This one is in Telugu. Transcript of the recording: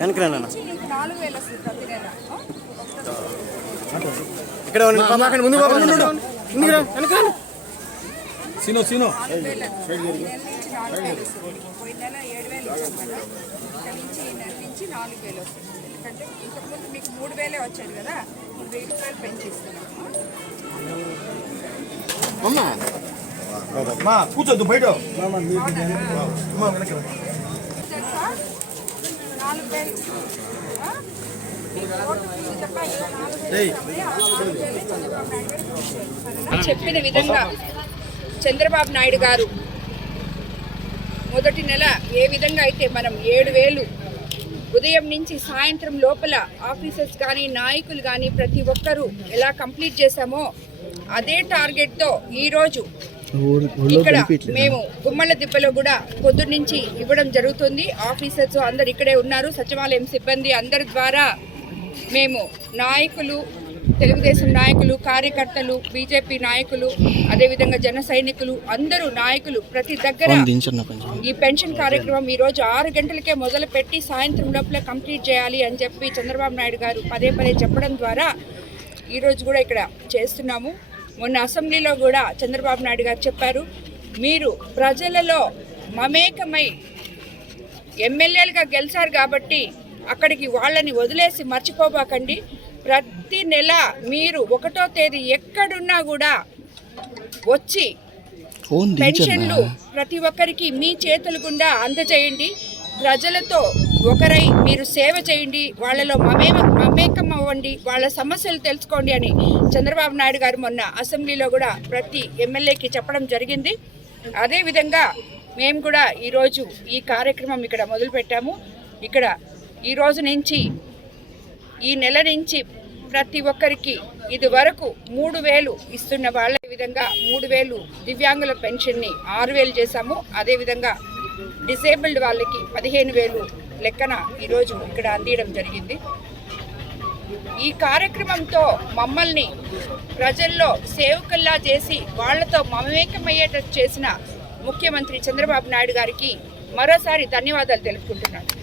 వెనక్కి నాలుగు వేలు వస్తుంది ప్రతి నెల? ఇక్కడ ఉండండి. పాప అక్కడ ముందు పాప ముందుకు రా వెనక్కి రండి సీనో సీనో నాలుగు వేలు ఈ నెల నుంచి నాలుగు వేలు వస్తుంది పోయిన నెల ఏడు వేలు ఇచ్చాం కదా ఇక్కడ నుంచి ఈ నెల నుంచి నాలుగు వేలు వస్తుంది ఎందుకంటే ఇంతకుముందు మీకు మూడు వేలే వచ్చేది కదా ఇప్పుడు వెయ్యి రూపాయలు పెంచిస్తున్నాము మా కూర్చోద్దు బయట తెలుసా నాలుగు వేలు చెప్పిన విధంగా చంద్రబాబు నాయుడు గారు మొదటి నెల ఏ విధంగా అయితే మనం ఏడు వేలు ఉదయం నుంచి సాయంత్రం లోపల ఆఫీసర్స్ కానీ నాయకులు కానీ ప్రతి ఒక్కరూ ఎలా కంప్లీట్ చేశామో అదే టార్గెట్తో ఈరోజు ఇక్కడ మేము గుమ్మల దిబ్బలో కూడా పొద్దున్నుంచి ఇవ్వడం జరుగుతుంది. ఆఫీసర్స్ అందరు ఇక్కడే ఉన్నారు. సచివాలయం సిబ్బంది అందరి ద్వారా మేము నాయకులు తెలుగుదేశం నాయకులు కార్యకర్తలు బీజేపీ నాయకులు అదేవిధంగా జన సైనికులు అందరూ నాయకులు ప్రతి దగ్గర ఈ పెన్షన్ కార్యక్రమం ఈ రోజు ఆరు గంటలకే మొదలు పెట్టి సాయంత్రం లోపల కంప్లీట్ చేయాలి అని చెప్పి చంద్రబాబు నాయుడు గారు పదే పదే చెప్పడం ద్వారా ఈ రోజు కూడా ఇక్కడ చేస్తున్నాము. మొన్న అసెంబ్లీలో కూడా చంద్రబాబు నాయుడు గారు చెప్పారు మీరు ప్రజలలో మమేకమై ఎమ్మెల్యేలుగా గెలిచారు కాబట్టి అక్కడికి వాళ్ళని వదిలేసి మర్చిపోబాకండి. ప్రతి నెల మీరు ఒకటో తేదీ ఎక్కడున్నా కూడా వచ్చి పెన్షన్లు ప్రతి ఒక్కరికి మీ చేతుల గుండా అందజేయండి. ప్రజలతో ఒకరై మీరు సేవ చేయండి. వాళ్ళలో మమే మమేకం అవ్వండి. వాళ్ళ సమస్యలు తెలుసుకోండి అని చంద్రబాబు నాయుడు గారు మొన్న అసెంబ్లీలో కూడా ప్రతి ఎమ్మెల్యేకి చెప్పడం జరిగింది. అదేవిధంగా మేము కూడా ఈరోజు ఈ కార్యక్రమం ఇక్కడ మొదలుపెట్టాము. ఇక్కడ ఈ రోజు నుంచి ఈ నెల నుంచి ప్రతి ఒక్కరికి ఇది వరకు మూడు వేలు ఇస్తున్న వాళ్ళ విధంగా మూడు వేలు దివ్యాంగుల పెన్షన్ని ఆరు వేలు చేశాము. అదేవిధంగా డిసేబుల్డ్ వాళ్ళకి పదిహేను వేలు లెక్కన ఈరోజు ఇక్కడ అందియడం జరిగింది. ఈ కార్యక్రమంతో మమ్మల్ని ప్రజల్లో సేవకుల్లా చేసి వాళ్ళతో మమేకమయ్యేటట్టు చేసిన ముఖ్యమంత్రి చంద్రబాబు నాయుడు గారికి మరోసారి ధన్యవాదాలు తెలుపుకుంటున్నాను.